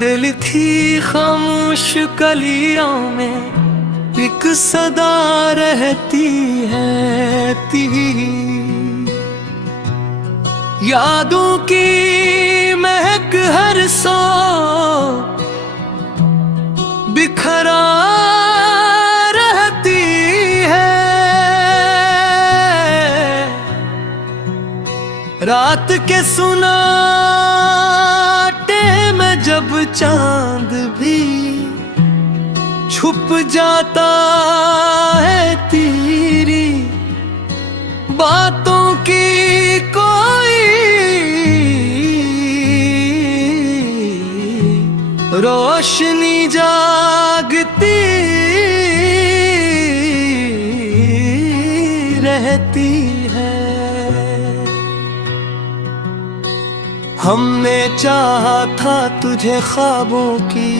दिल थी खामोश कलियों में एक सदा रहती है तेरी, यादों की महक हर सौ बिखरा रहती है। रात के सुनाटे में जब चांद भी छुप जाता है तेरी बातों की कोई रोशनी जागती रहती है। हमने चाहा था तुझे ख्वाबों की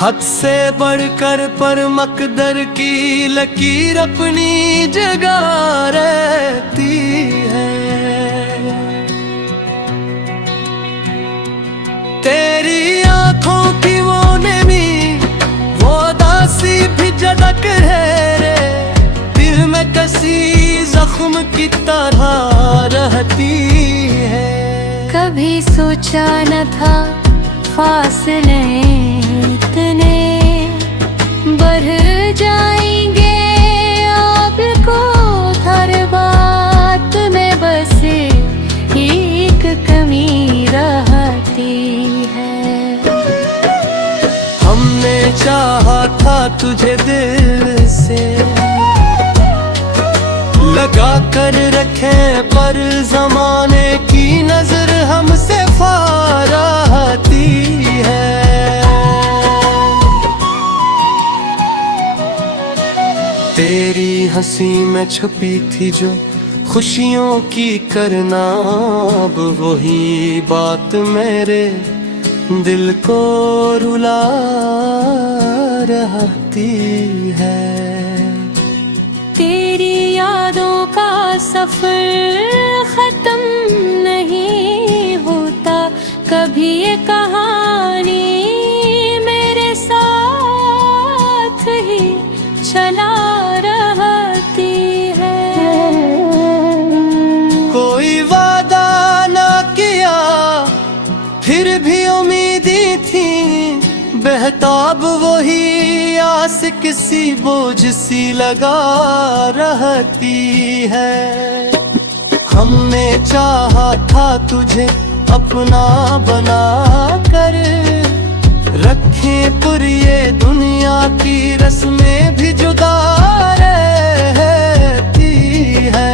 हद से बढ़कर, पर मकदर की लकीर अपनी जगह रहती है। तेरी आंखों की वो नमी, वो दासी भी जदक है रे, दिल में कसी जख्म की तरह रहती है। कभी सोचा न था फासले इतने बढ़ जाएंगे, आपको हर बात में बस एक कमी रहती है। हमने चाहा था तुझे दिल से लगा कर रखे, पर जमाने की नजर हमसे फारती है। तेरी हंसी में छुपी थी जो खुशियों की करना, अब वही बात मेरे दिल को रुला रहती है। तेरी यादों का सफर खत्म नहीं होता, कभी ये कहानी मेरे साथ ही चला रहती है। कोई वादा ना किया फिर भी उम्मीदें थी, बेहताब वही आस किसी बोझ सी लगा रहती है। हमने चाहा था तुझे अपना बना कर, रखे पर ये दुनिया की रस्में भी जुदा रहती है।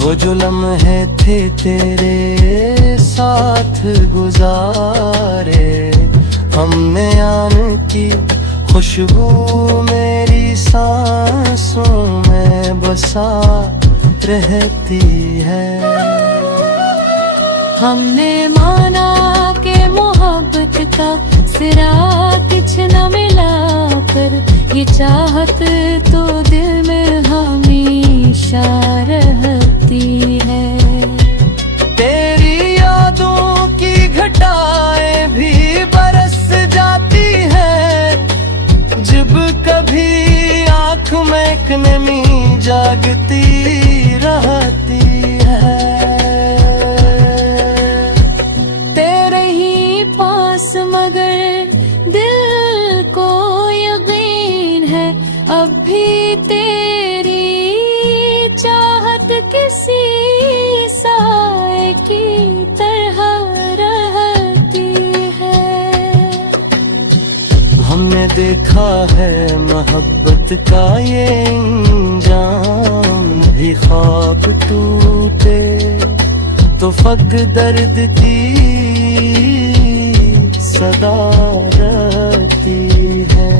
वो जो लम्हे थे तेरे साथ गुजारे, हमने आने की खुशबू मेरी सांसों में बसा रहती है। हमने माना के मोहब्बत का सिरा कुछ न मिला, पर ये चाहत तो दिल में हमेशा रहती है। तेरी यादों की घटाएं भी बरस जाती है, जब कभी आँख में एक नमी जागती रहती है। तेरे ही पास मगर दिल को यकीन है, अब भी तेरी चाहत किसी साए की तरह रहती है। हमने देखा है मोहब्बत का ये इंजाम, भी ख्वाब टूटे तो फक दर्द की सदा रहती है।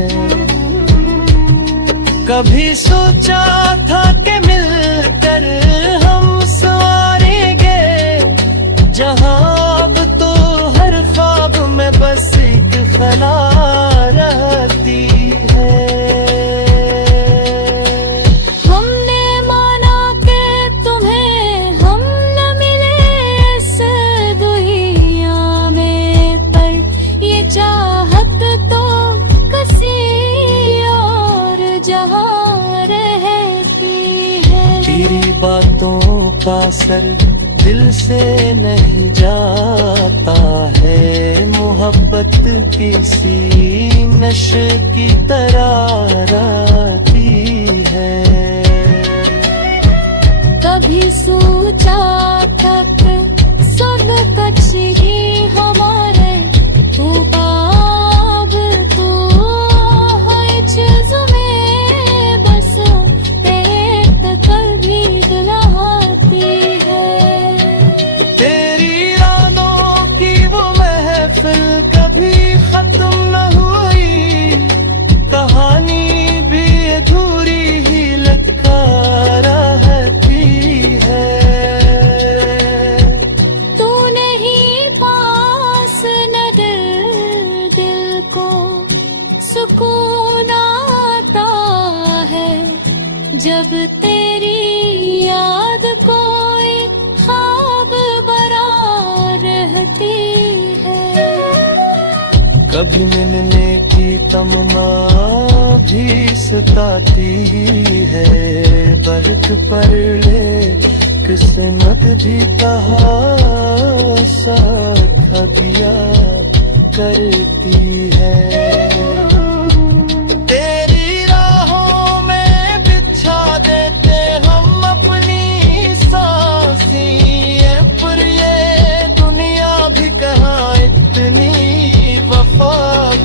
कभी सोचा था कि मिलकर रहती है। हमने माना कि तुम्हें हम न मिले इस दुनिया में, पर ये चाहत तो किसी और जहां रहती है। तेरी बातों का असर दिल से नहीं जाता है, मोहब्बत किसी नशे की तरह रहती है। कभी सोचा था कि सब कुछ ही हमारे, तू बाब तू हर चीज में बस तेरे कभी दिलाती है। तेरी यादों की वो महफिल कभी खत्म न हुई, कहानी भी अधूरी ही लगता रहती है। तू नहीं पास न दिल को सुकून आता है, जब तेरी याद कोई ख्वाब बरा रहती है। कभी मिलने की तमन्ना भी सताती है, बर्फ पर ले किस्मत भी कहा साथ दिया करती है। तेरी राहों में बिछा देते हम अपनी सांसें, पर ये दुनिया भी कहाँ इतनी वफा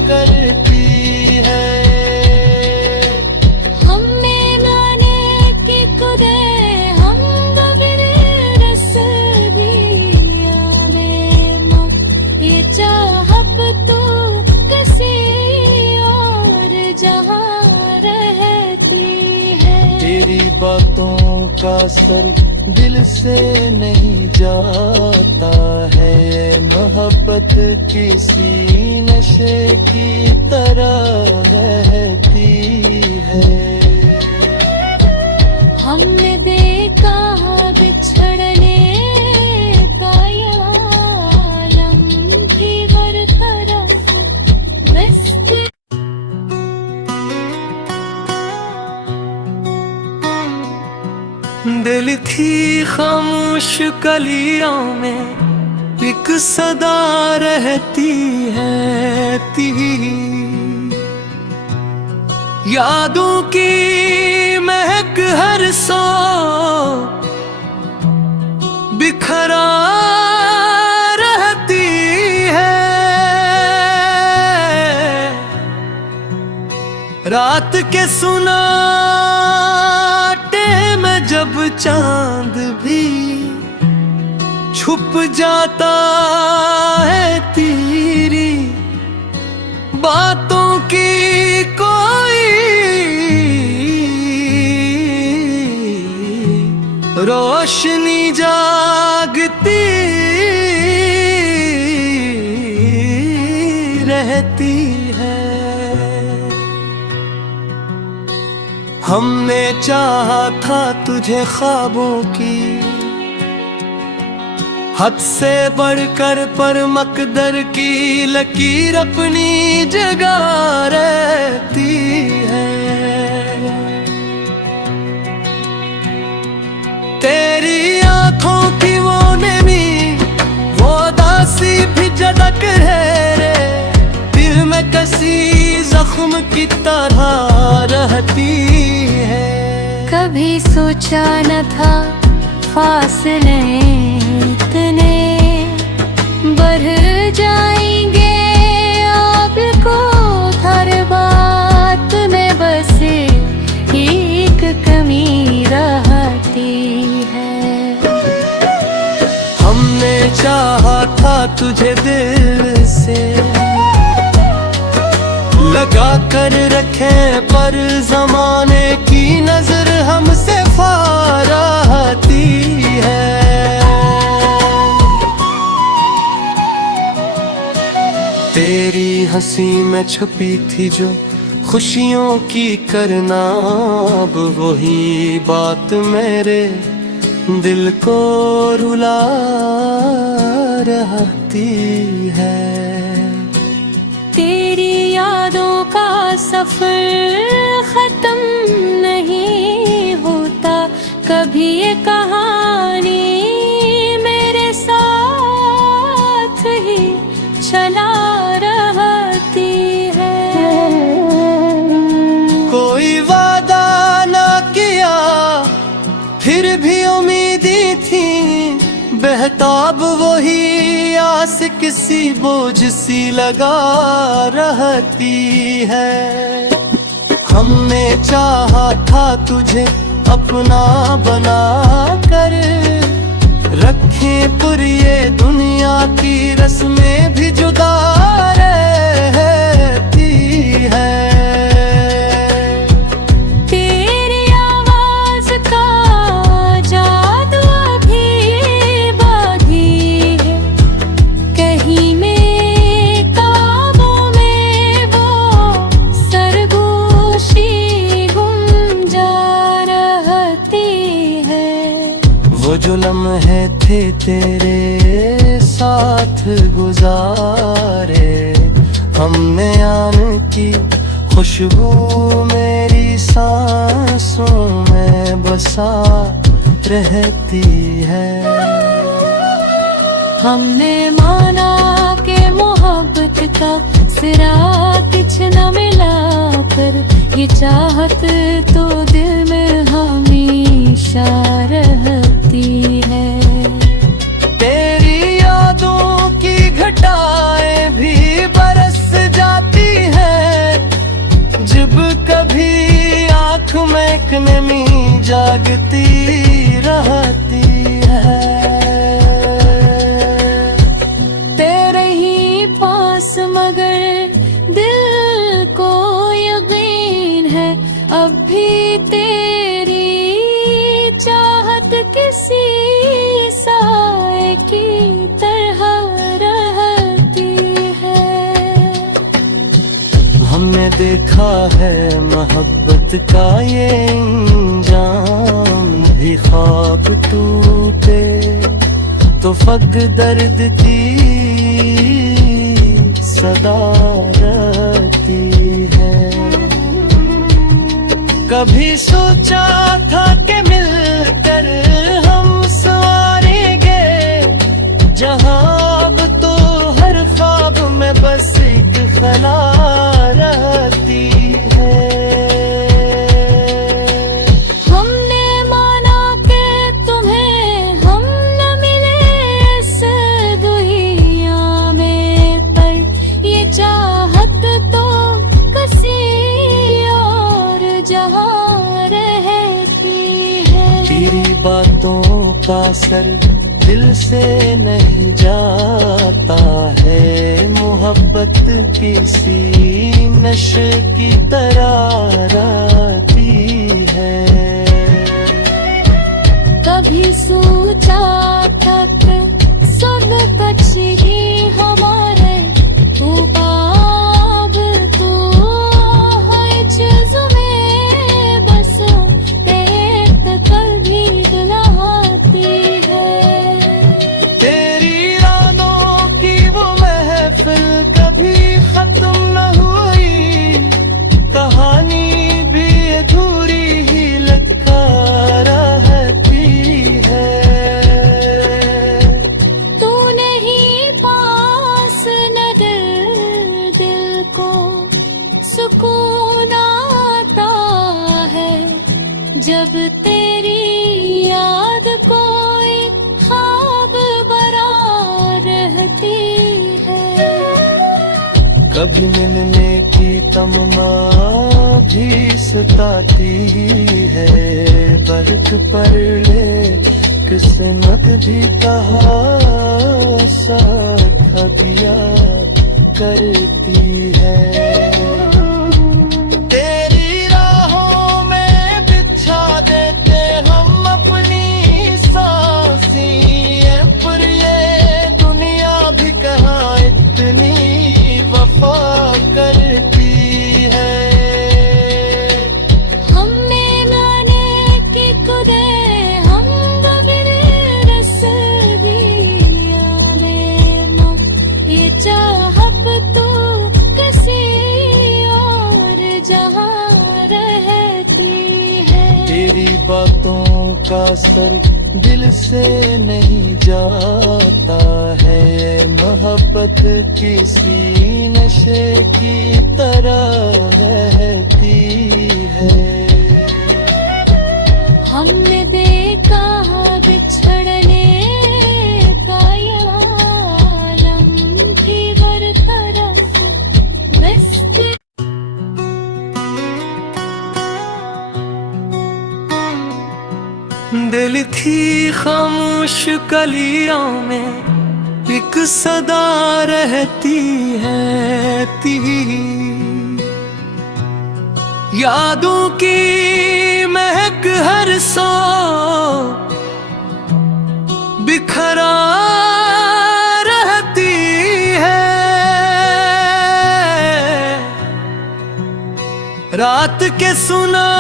करती है। हमने माने कि खुदे हम गबरे रस दिया में मां, ये चाहत तो किसी और जहां रहती है। तेरी बातों का असर दिल से नहीं जाता है, मोहब्बत किसी नशे की तरह रहती है। हमने देखा बिछड़ने का ये आलम भी हर तरफ बस दिल थी खामोश कलियों में एक सदा रहती है तेरी, यादों की महक हर सौ बिखरा रहती है। रात के सुनाटे में जब चांद भी छुप जाता है, तेरी बातों की कोई रोशनी जागती रहती है। हमने चाहा था तुझे ख्वाबों की हद से बढ़कर, पर मकदर की लकीर अपनी जगह रहती है। तेरी आंखों की वो नमी, वो दासी भी जदक है रे, दिल में कसी जख्म की तरह रहती है। कभी सोचा न था फासले इतने बढ़ जाएंगे, आपको हर बात में बस एक कमी रहती है। हमने चाहा था तुझे दिल से लगा कर रखे, पर जमाने की नजर हमसे फाराती है। तेरी हंसी में छुपी थी जो खुशियों की करना, अब वही बात मेरे दिल को रुला रहती है। तेरी यादों का सफर खत्म नहीं होता, कभी ये कहानी मेरे साथ ही चला रहती है। कोई वादा ना किया फिर भी उम्मीदें थी, बेहताब वही आस किसी बोझ सी लगा रहती है। हमने चाहा था तुझे अपना बना कर, रखें पर ये दुनिया की रस्में भी जुदा रहती है। तेरी आवाज का जादू अभी बाकी है, कहीं में काबों में वो सरगोशी गुम जा रहती है। वो जो लम्हे थे तेरे साथ गुजारे, हमने आने की खुशबू मेरी सांसों में बसा रहती है। हमने माना कि मोहब्बत का सिरा कुछ न मिला, पर ये चाहत तो दिल में हमेशा रहती है। तेरी यादों की घटाएं भी बरस जाती है, जब कभी आँख में एक नमी जागती रहती है। तेरे ही पास मगर दिल को यकीन है, अब भी तेरी चाहत किसी साए की तरह रहती है। हमने देखा है मोहब्बत का ये इंजाम, भी ख्वाब टूटे तो फक दर्द की सदा रहती है। कभी सोचा था कि मिलकर हम सवारेंगे जहां, अब तो हर ख्वाब में बस एक खला रहती है। हमने माना कि तुम्हें हम न मिले इस दुनिया में, पर ये चाहत तो किसी और जहां रहती है। तेरी बातों का असर दिल से नहीं जाता है, मोहब्बत किसी नशे की तरह रहती है। कभी सोचा था कि सब कुछ ही हमारे, तू बाब तू हर चीज में बस देख कर भी दिलाती है। तेरी यादों की वो महफिल कभी खत्म न हुई, कहानी भी अधूरी ही लटका रहती है। तू नहीं पास न दिल को सुकून आता है, जब तेरी याद कोई ख्वाब बरा रहती है। कभी मिलने की तमन्ना भी सताती है, बर्फ पर ले किस्मत भी कहा साथ दिया करती है। तेरी राहों में बिछा देते हम अपनी सांसें, पर ये दुनिया भी कहाँ इतनी वफा का असर दिल से नहीं जाता है। ये मोहब्बत किसी नशे की तरह रहती है। हमने देखा बिछड़ने का ये आलम भी बरतरफ बस दिल थी खामोश कलियों में एक सदा रहती है तेरी, यादों की महक हर सौ बिखरा रहती है। रात के सुनाटे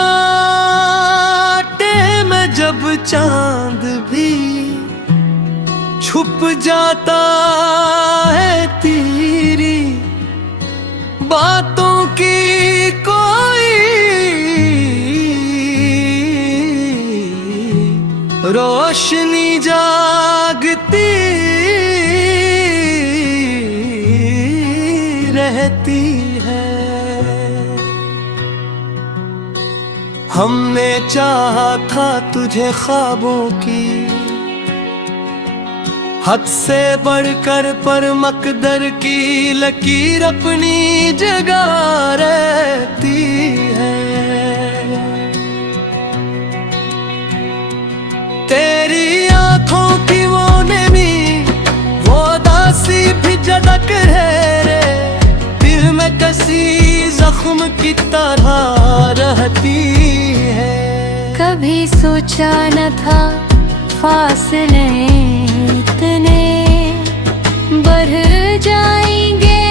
में जब चांद भी छुप जाता है तेरी बातों की कोई रोशनी जागती रहती है। हमने चाहा था तुझे ख्वाबों की हद से बढ़कर, पर मकदर की लकीर अपनी जगह रहती है। तेरी आंखों की वो नमी, वो दासी भी जदक है रे, दिल में कसी जख्म की तरह रहती है। कभी सोचा न था फासले इतने बढ़ जाएंगे,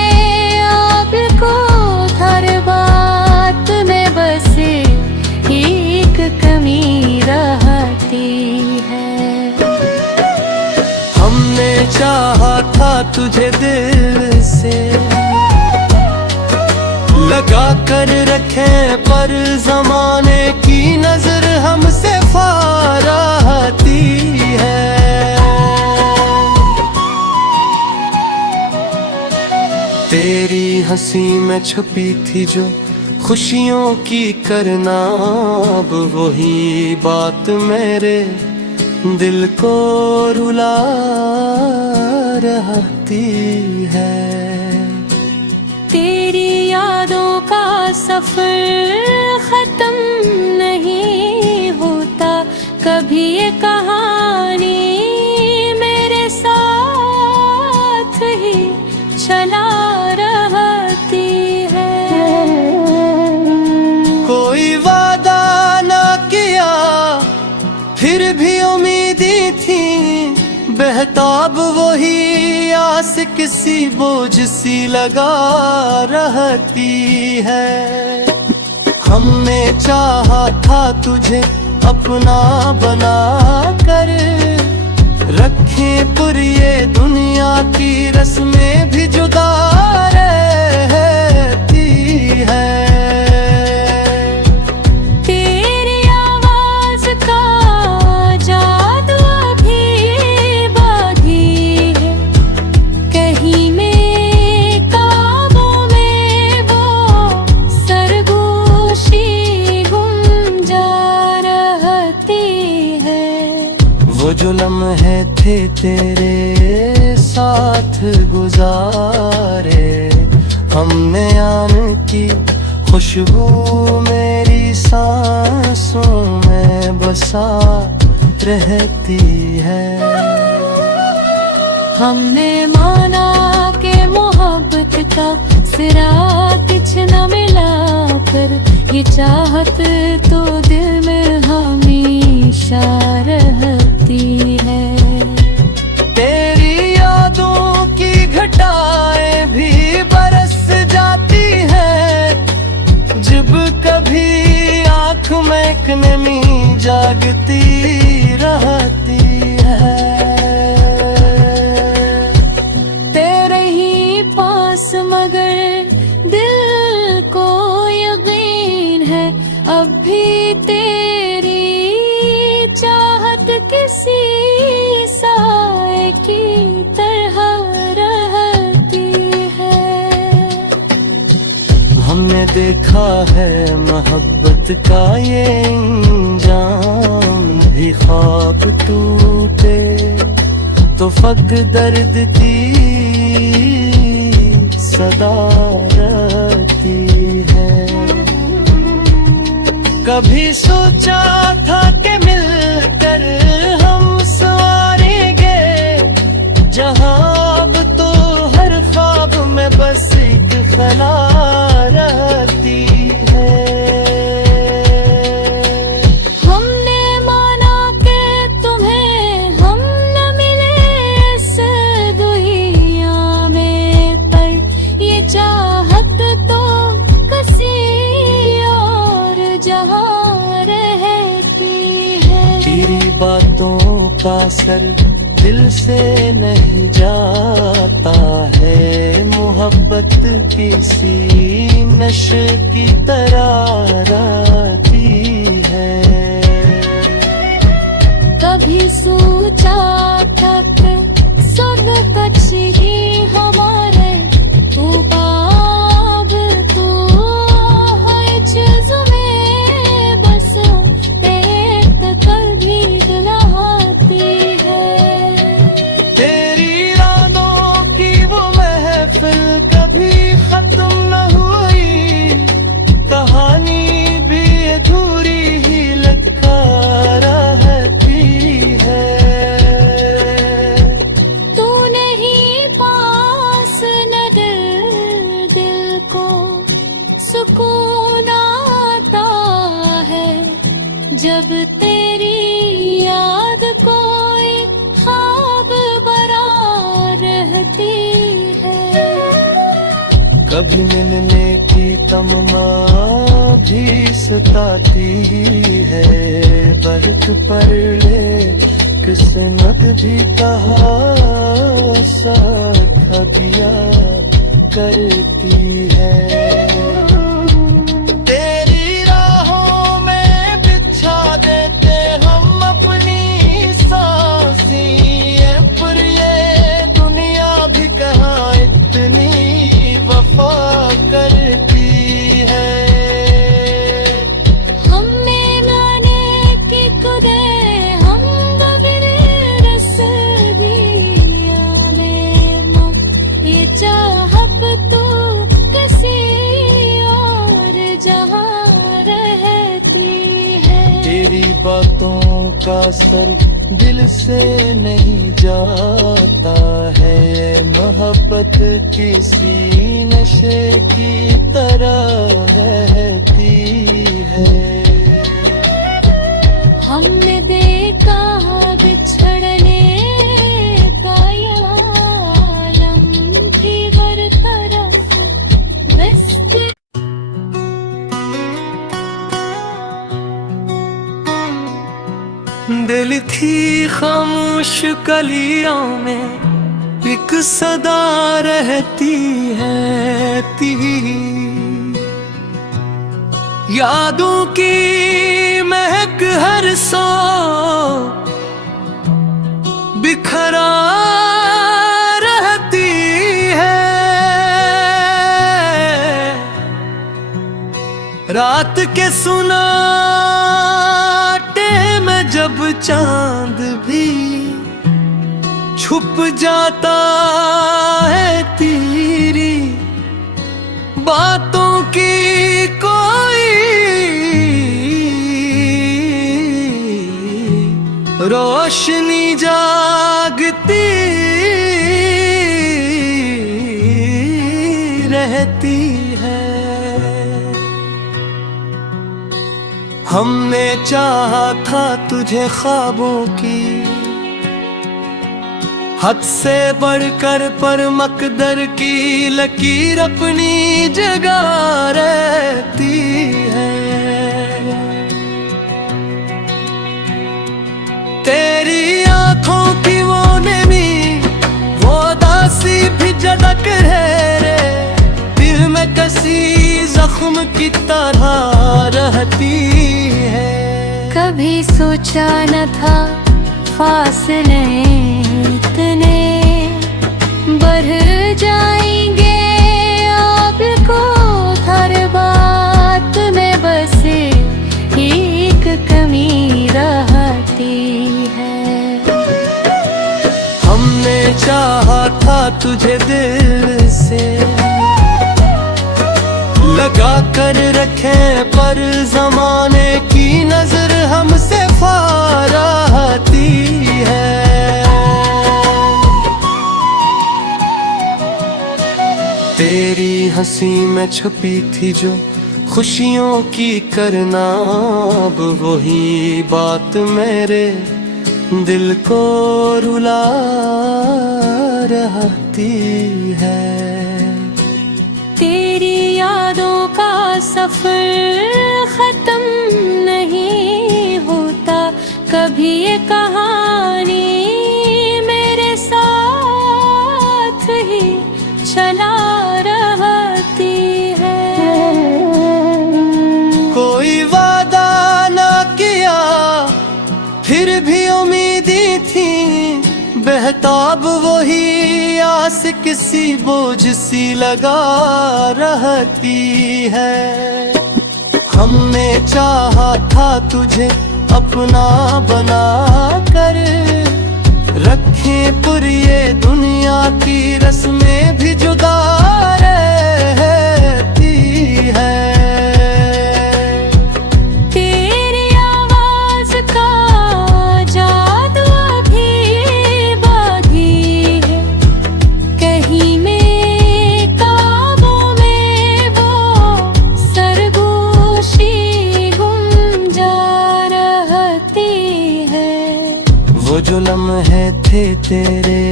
आपको हर बात में बस एक कमी रहती है। हमने चाहा था तुझे दिल से लगा कर रखे, पर जमाने की नजर हमसे फाराती है। तेरी हंसी में छुपी थी जो खुशियों की करना, अब वही बात मेरे दिल को रुला रहती है। तेरी यादों का सफर खत्म नहीं होता, कभी ये कहानी मेरे साथ ही चला रहती है। कोई वादा ना किया फिर भी उम्मीदें थी, बेहताब वही आस किसी बोझ सी लगा रहती है। हमने चाहा था तुझे अपना बना कर रखे, पर ये दुनिया की रस्में भी जुदा रहती है। तेरी आवाज का जादू अभी बाकी है, कहीं में काबों में वो सरगोशी गुम जा रहती है। वो जो लम्हे थे तेरे साथ गुजारे, हमने आने की खुशबू मेरी सांसों में बसा रहती है। हमने माना कि मोहब्बत का सिरा कुछ न मिला, पर ये चाहत तो दिल में हमेशा रहती है। तेरी यादों की घटाएं भी बरस जाती है, जब कभी आँख में एक नमी जागती रहती है। तेरे ही पास मगर दिल को यकीन है, अब भी तेरी चाह है मोहब्बत का ये इंजाम भी ख्वाब टूटे तो फक दर्द की सदा रहती है। कभी सोचा था कि मिलकर हम संवारेंगे जहां, अब तो हर ख्वाब में बस एक खला रहती है। हमने माना कि तुम्हें हम न मिले इस दुनिया में, पर ये चाहत तो किसी और जहां रहती है। तेरी बातों का असर दिल से नहीं जाता है, मोहब्बत किसी नशे की तरह रहती है। कभी सोचा था कि सब कुछ ही हमारे, तू बाब तू हर चीज में बस देख कर भी दिलाती है। तेरी यादों की वो महफिल कभी खत्म न हुई, कहानी भी अधूरी ही लगता रहती है। तू नहीं पास न दिल को सुकून आता है, जब तेरी याद कोई ख्वाब बरा रहती है। कभी मिलने की तमन्ना भी सताती है, बर्फ पर ले किस्मत भी कहा साथ दिया करती है। तेरी राहों में बिछा देते हम अपनी सांसें, पर ये दुनिया भी कहाँ इतनी वफा करती है। हमने माने कि खुदे हम कबीर रस दिया में, ये चाहत तो किसी और जहां रहती है। तेरी बातों का असर दिल से नहीं जाता है, मोहब्बत किसी नशे की तरह रहती है। हमने देखा बिछड़ने का ये आलम भी बरतरफ बस दिल थी खामोश कलियों में एक सदा रहती है तेरी, यादों की महक हर सौ बिखरा रहती है। रात के सुनाटे में जब चांद भी छुप जाता है, तेरी बातों की कोई रोशनी जागती रहती है। हमने चाहा था तुझे ख्वाबों की हद से बढ़कर, पर मकदर की लकीर अपनी जगह रहती है। तेरी आंखों की वो नमी, वो दासी भी जदक है रे, दिल में कसी जख्म की तरह रहती है। कभी सोचा न था फासले इतने बढ़ जाएंगे, आपको हर बात चाहा था तुझे दिल से, लगा कर रखे पर जमाने की नजर हमसे फाराती है। तेरी हंसी में छुपी थी जो खुशियों की करना, अब वही बात मेरे दिल को रुला रहती है। तेरी यादों का सफर खत्म नहीं होता, कभी ये कहानी मेरे साथ ही चला रहती है। कोई वादा ना किया फिर भी उम्मीदें थी, बेहताब वही आस किसी बोझ सी लगा रहती है। हमने चाहा था तुझे अपना बना कर, रखे पर ये दुनिया की रस्में भी जुदा रहती है। तेरी आवाज का जादू अभी बाकी है, कहीं में ख्वाबों में वो सरगोशी गुम जा रहती है। वो जो लम्हे थे तेरे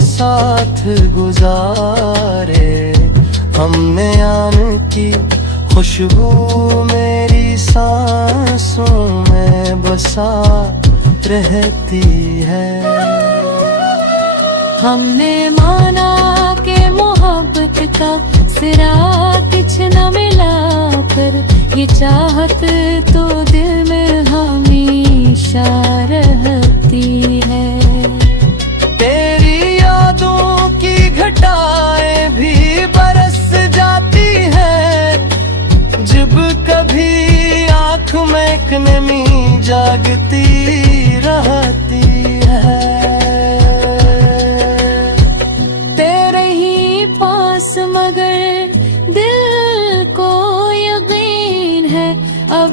साथ गुजारे, हमने आन की खुशबू मेरी सांसों में बसा रहती है। हमने माना कि मोहब्बत का सिरा कुछ न मिला, पर ये चाहत तो दिल में हमेशा रहती है। तेरी यादों की घटाएं भी बरस जाती है, जब कभी आँख में एक नमी जागती रहती है। तेरे ही पास मगर दिल को यकीन है अब